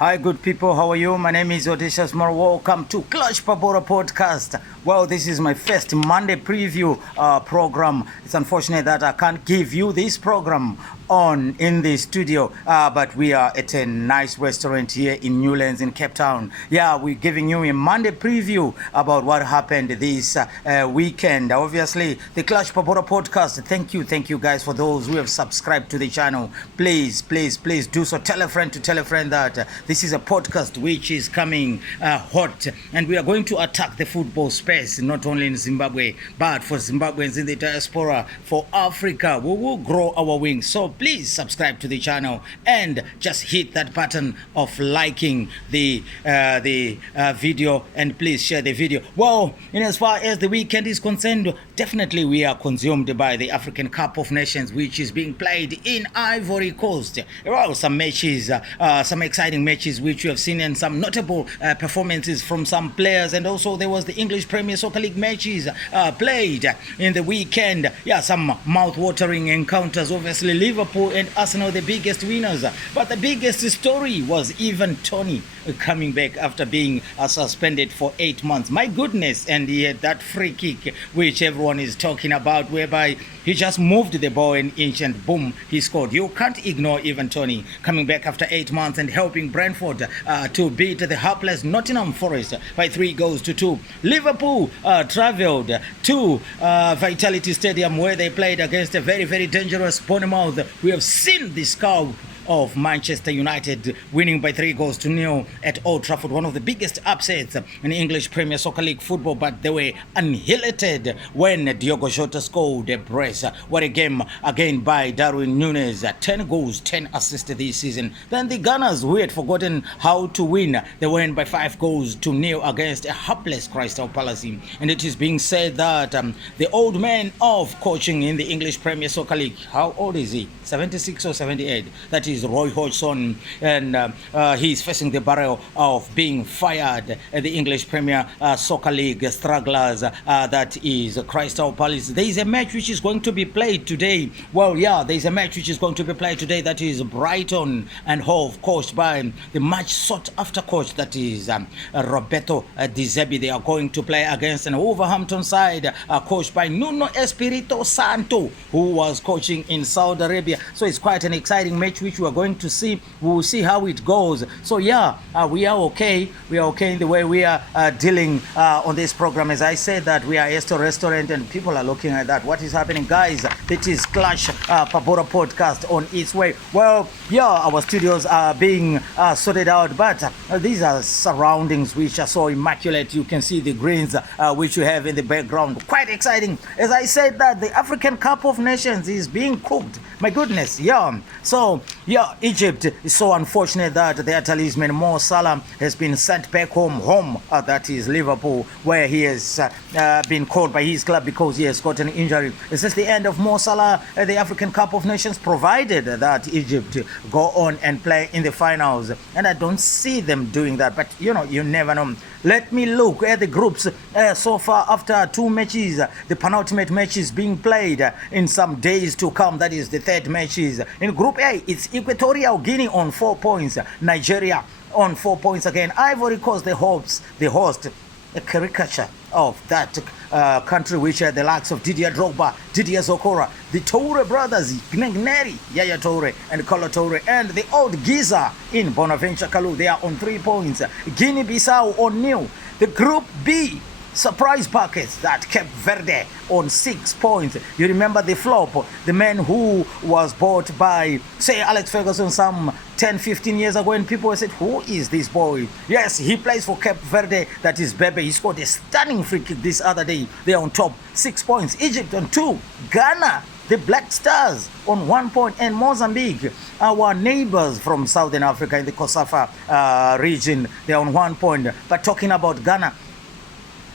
Hi, good people. How are you? My name is Odysseus More. Welcome to Clutch Pabhora podcast. Well, this is my first Monday preview program. It's unfortunate that I can't give you this program in the studio, but we are at a nice restaurant here in Newlands in Cape Town. Yeah, we're giving you a Monday preview about what happened this weekend. Obviously, the Clutch Pabhora podcast. Thank you guys for those who have subscribed to the channel. Please do so. Tell a friend to tell a friend that this is a podcast which is coming hot, and we are going to attack the football space, not only in Zimbabwe, but for Zimbabweans in the diaspora, for Africa. We will grow our wings. So please subscribe to the channel and just hit that button of liking the video, and please share the video. Well, in as far as the weekend is concerned, definitely we are consumed by the African Cup of Nations, which is being played in Ivory Coast. Well, some matches, some exciting matches which we have seen, and some notable performances from some players, and also there was the English Premier Soccer League matches played in the weekend. Yeah, some mouth-watering encounters. Obviously, Liverpool and Arsenal the biggest winners, but the biggest story was even Tony coming back after being suspended for 8 months. My goodness. And he had that free kick which everyone is talking about, whereby he just moved the ball an inch and boom, he scored. You can't ignore even Tony coming back after 8 months and helping Brentford to beat the hapless Nottingham Forest by 3-2. Liverpool travelled to Vitality Stadium, where they played against a very dangerous Bournemouth. We have seen the scout of Manchester United winning by 3-0 at Old Trafford, one of the biggest upsets in English Premier Soccer League football, but they were annihilated when Diogo Jota scored a brace. What a game again by Darwin Núñez, 10 goals, 10 assists this season. Then the Gunners, who had forgotten how to win, they won by 5-0 against a hapless Crystal Palace. And it is being said that the old man of coaching in the English Premier Soccer League, how old is he? 76 or 78? That is Roy Hodgson, and he's facing the barrel of being fired at the English Premier Soccer League strugglers. That is Crystal Palace. There is a match which is going to be played today. Well, yeah, there is a match which is going to be played today. That is Brighton and Hove, coached by the much sought after coach, that is Roberto De Zerbi. They are going to play against an Wolverhampton side coached by Nuno Espirito Santo, who was coaching in Saudi Arabia. So it's quite an exciting match which we are going to see. We will see how it goes. So yeah, we are okay. We are okay in the way we are dealing on this program. As I said, that we are a restaurant and people are looking at that. What is happening, guys? It is Clutch Pabhora podcast on its way. Well, yeah, our studios are being sorted out, but these are surroundings which are so immaculate. You can see the greens which you have in the background. Quite exciting. As I said, that the African Cup of Nations is being cooked. My goodness, yeah. So, yeah, Egypt is so unfortunate that their talisman Mo Salah has been sent back home. That is Liverpool, where he has been called by his club because he has got an injury. Is this the end of Mo Salah at the African Cup of Nations, provided that Egypt go on and play in the finals? And I don't see them doing that, but you never know. Let me look at the groups so far after 2 matches. The penultimate matches being played in some days to come. That is the third matches. In Group A, it's Equatorial Guinea on 4 points. Nigeria on 4 points again. Ivory Coast, the host, a caricature of that country, which are the likes of Didier Drogba, Didier Zokora, the Toure brothers, Gneri, Yaya Toure, and Kolo Toure, and the old Giza in Bonaventure Kalu. They are on 3 points. Guinea-Bissau on 0. The Group B, surprise packets, that Cape Verde on 6 points. You remember the flop, the man who was bought by, say, Alex Ferguson some 10-15 years ago, and people said, who is this boy? Yes, he plays for Cape Verde. That is Bebe. He scored a stunning free kick this other day. They are on top, 6 points. Egypt on 2. Ghana, the Black Stars, on 1 point, and Mozambique, our neighbors from Southern Africa in the Kosafa region, they are on 1 point. But talking about Ghana,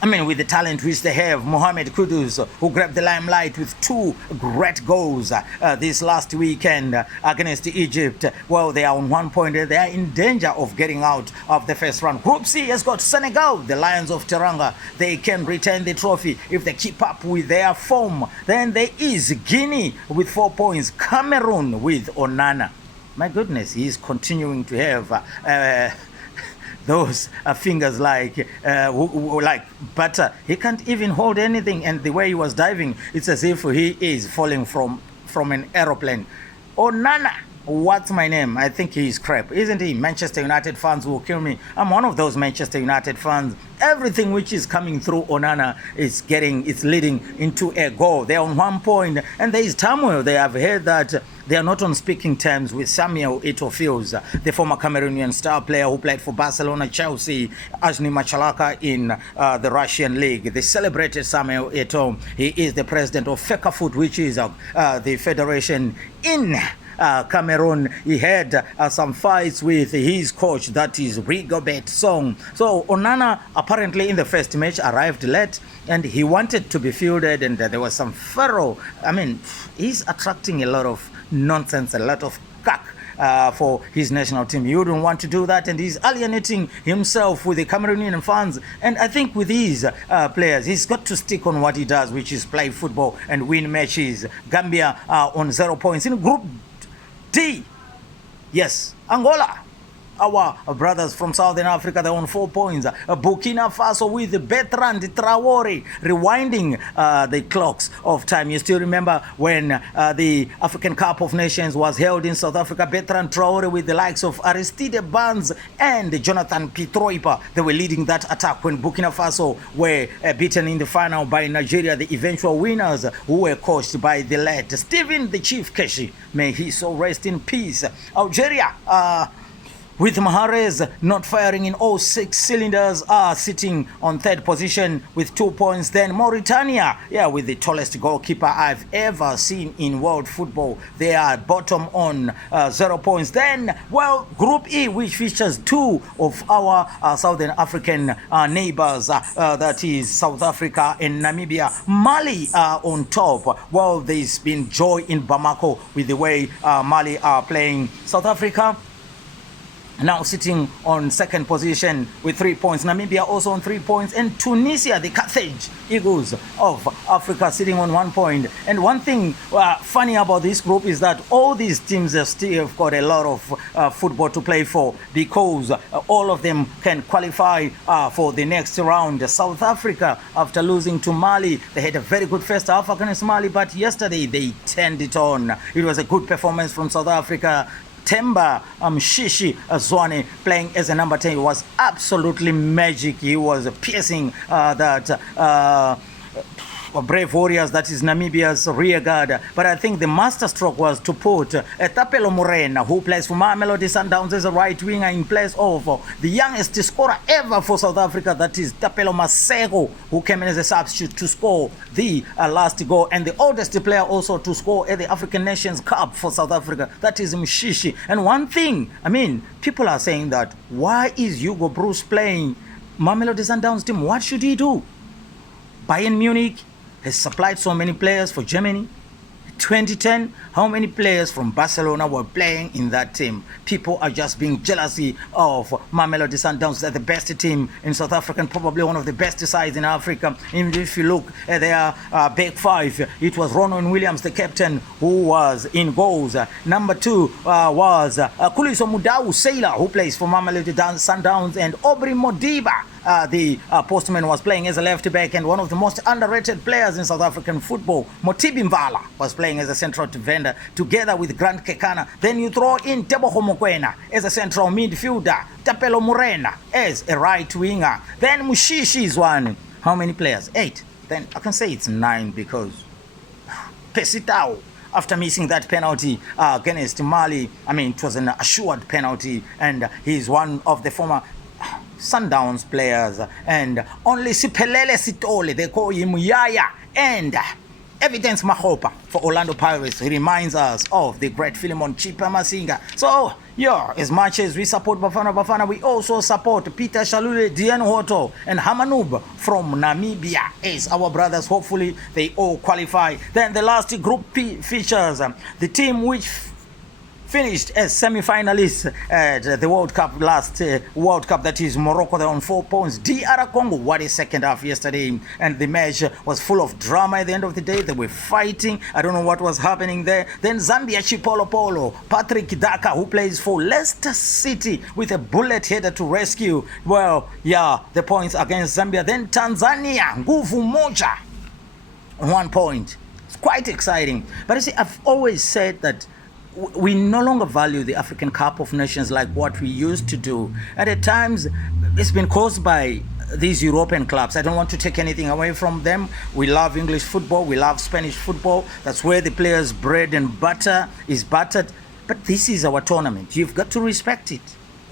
I mean, with the talent which they have, Mohamed Kudus, who grabbed the limelight with 2 great goals this last weekend against Egypt. Well, they are on 1 point. They are in danger of getting out of the first round. Group C has got Senegal, the Lions of Teranga. They can retain the trophy if they keep up with their form. Then there is Guinea with 4 points. Cameroon with Onana. my goodness, he's continuing to have those fingers like butter. He can't even hold anything, and the way he was diving, it's as if he is falling from an aeroplane. Onana, what's my name? I think he's crap, isn't he? Manchester United fans will kill me. I'm one of those Manchester United fans. Everything which is coming through Onana is leading into a goal. They're on 1 point, and there is turmoil. They have heard that they are not on speaking terms with Samuel Eto'o, the former Cameroonian star player who played for Barcelona, Chelsea, Ajni Machalaka in the Russian league. The celebrated Samuel Eto'o, he is the president of FECAFOOT, which is the federation in Cameroon. He had some fights with his coach, that is Rigobert Song. So Onana apparently in the first match arrived late, and he wanted to be fielded, and there was some furrow. I mean, he's attracting a lot of nonsense, a lot of cack for his national team. He wouldn't want to do that, and he's alienating himself with the Cameroonian fans. And I think with these players, he's got to stick on what he does, which is play football and win matches. Gambia on 0 points in Group D. Yes, Angola, our brothers from Southern Africa, they're on 4 points. Burkina Faso with Bertrand Traore rewinding the clocks of time. You still remember when the African Cup of Nations was held in South Africa? Bertrand Traore with the likes of Aristide Barnes and Jonathan Pitroipa, they were leading that attack when Burkina Faso were beaten in the final by Nigeria, the eventual winners, who were coached by the late Stephen the Chief Keshi. May he so rest in peace. Algeria, with Mahrez not firing in all 6 cylinders, are sitting on 3rd position with 2 points. Then Mauritania, with the tallest goalkeeper I've ever seen in world football, they are bottom on 0 points. Then, Group E, which features 2 of our Southern African neighbors, that is South Africa and Namibia. Mali are on top. Well, there's been joy in Bamako with the way Mali are playing. South Africa now sitting on 2nd position with 3 points. Namibia also on 3 points. And Tunisia, the Carthage Eagles of Africa, sitting on 1 point. And one thing funny about this group is that all these teams have still got a lot of football to play for, because all of them can qualify for the next round. South Africa, after losing to Mali, they had a very good first half against Mali, but yesterday they turned it on. It was a good performance from South Africa. Temba Mshishi Zwane playing as a number 10 was absolutely magic. He was piercing that Brave Warriors, that is Namibia's rear guard. But I think the master stroke was to put Tapelo Morena, who plays for Mamelodi Sundowns, as a right winger in place of the youngest scorer ever for South Africa, that is Tapelo Masego, who came in as a substitute to score the last goal, and the oldest player also to score at the African Nations Cup for South Africa, that is Mshishi. And one thing, I mean, people are saying that, why is Hugo Bruce playing Mamelodi Sundowns team? What should he do? Bayern Munich has supplied so many players for Germany. 2010, how many players from Barcelona were playing in that team? People are just being jealousy of Mamelodi Sundowns. They're the best team in South Africa, and probably one of the best sides in Africa. Even if you look at their back 5, it was Ronwen Williams, the captain, who was in goals. Number 2 was Kuliso Mudau Sailor, who plays for Mamelodi Sundowns, and Aubrey Modiba, the postman, was playing as a left back, and one of the most underrated players in South African football, Motibi Mvala, was playing as a central defender together with Grant Kekana. Then you throw in Tebogo Mokoena as a central midfielder, Tapelo Morena as a right winger. Then Mushishi is one. How many players? 8. Then I can say it's 9, because Pesitao, after missing that penalty against Mali, I mean, it was an assured penalty, and he's one of the former Sundowns players. And only Siphelele Sitole, they call him Yaya, and Evidence Mahopa for Orlando Pirates. He reminds us of the great Philemon Chipa Masinga. So, as much as we support Bafana, we also support Peter Shalule, Dian Hoto, and Hamanub from Namibia as our brothers. Hopefully, they all qualify. Then the last group P features the team which finished as semi-finalists at the World Cup World Cup, that is Morocco. They're on 4 points. DR Congo, what a second half yesterday, and the match was full of drama at the end of the day. They were fighting. I don't know what was happening there. Then Zambia, Chipolo Polo, Patrick Daka, who plays for Leicester City, with a bullet header to rescue, well, yeah, the points against Zambia. Then Tanzania, Nguvu Moja, 1 point. It's quite exciting. But you see, I've always said that we no longer value the African Cup of Nations like what we used to do. And at times, it's been caused by these European clubs. I don't want to take anything away from them. We love English football. We love Spanish football. That's where the players' bread and butter is buttered. But this is our tournament. You've got to respect it.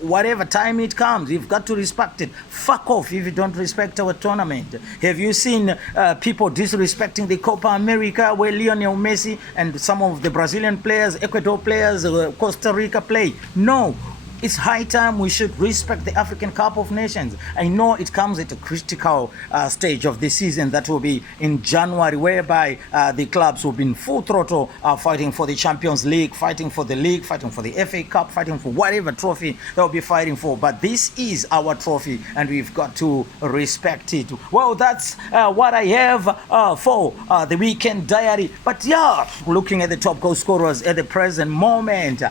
Whatever time it comes, you've got to respect it. Fuck off if you don't respect our tournament. Have you seen people disrespecting the Copa America, where Lionel Messi and some of the Brazilian players, Ecuador players, Costa Rica play? No. It's high time we should respect the African Cup of Nations. I know it comes at a critical stage of the season that will be in January, whereby the clubs will be in full throttle fighting for the Champions League, fighting for the league, fighting for the FA Cup, fighting for whatever trophy they'll be fighting for. But this is our trophy and we've got to respect it. Well, that's what I have for the weekend diary. But yeah, looking at the top goal scorers at the present moment,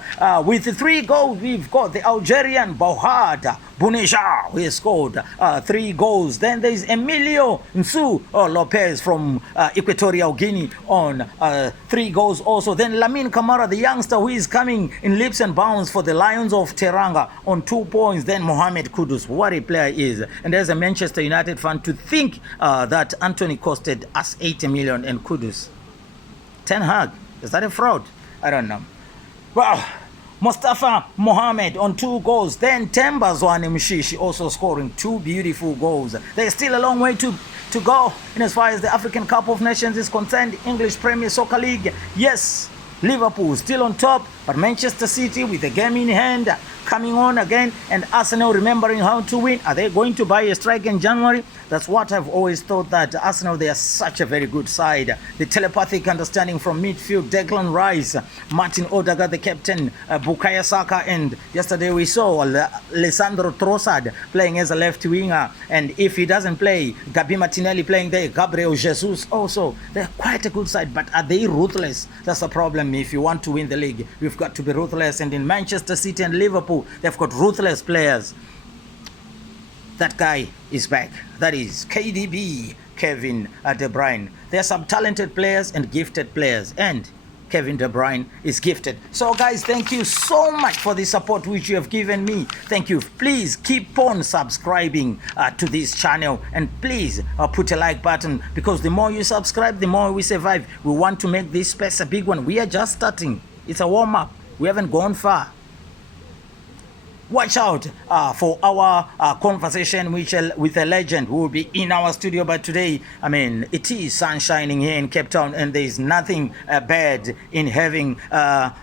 with the 3 goals, we've got the Algerian Pabhora Buneja, who has scored 3 goals. Then there's Emilio Nsu Lopez from Equatorial Guinea on 3 goals also. Then Lamine Camara, the youngster who is coming in leaps and bounds for the Lions of Teranga, on 2 points. Then Mohamed Kudus, what a player is. And as a Manchester United fan, to think that Anthony costed us 80 million and Kudus 10 Hag, is that a fraud? I don't know. Well, Mustafa Mohamed on 2 goals. Then Temba Zwane Mshishi also scoring 2 beautiful goals. There's still a long way to go in as far as the African Cup of Nations is concerned. English Premier Soccer League, yes, Liverpool still on top, but Manchester City with the game in hand coming on again, and Arsenal remembering how to win. Are they going to buy a striker in January? That's what I've always thought, that Arsenal, they are such a very good side. The telepathic understanding from midfield, Declan Rice, Martin Odegaard, the captain, Bukayo Saka, and yesterday we saw Lisandro Trossard playing as a left winger, and if he doesn't play, Gabi Martinelli playing there, Gabriel Jesus also. They're quite a good side, but are they ruthless? That's the problem. If you want to win the league, we've got to be ruthless, and in Manchester City and Liverpool, they've got ruthless players. That guy is back. That is KDB, Kevin De Bruyne. There are some talented players and gifted players, and Kevin De Bruyne is gifted. So guys, thank you so much for the support which you have given me. Thank you. Please keep on subscribing to this channel, and please put a like button, because the more you subscribe, the more we survive. We want to make this space a big one. We are just starting. It's a warm-up. We haven't gone far. Watch out for our conversation with a legend who will be in our studio. But today, I mean, it is sun shining here in Cape Town, and there is nothing bad in having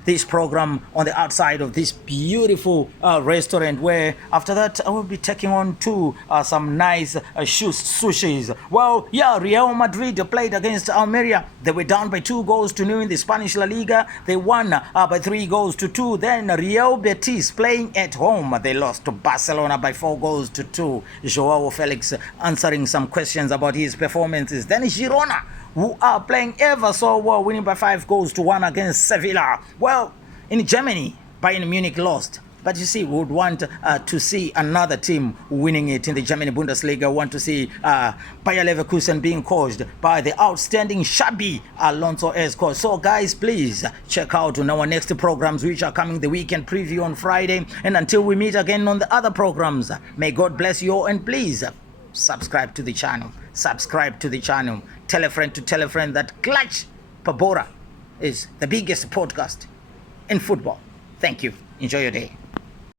this program on the outside of this beautiful restaurant, where after that I will be taking on to some nice sushis. Well, yeah, Real Madrid played against Almeria. They were down by 2 goals to 0 in the Spanish La Liga. They won by 3 goals to 2. Then Real Betis playing at home, they lost to Barcelona by 4 goals to 2. Joao Felix answering some questions about his performances. Then Girona, who are playing ever so well, winning by 5 goals to 1 against Sevilla. Well, in Germany, Bayern Munich lost. But you see, we would want to see another team winning it in the German Bundesliga. We want to see Bayer Leverkusen being coached by the outstanding Xabi Alonso as coach. So guys, please check out on our next programs, which are coming the weekend preview on Friday. And until we meet again on the other programs, may God bless you all, and please subscribe to the channel. Subscribe to the channel. Tell a friend to tell a friend that Clutch Pabhora is the biggest podcast in football. Thank you. Enjoy your day.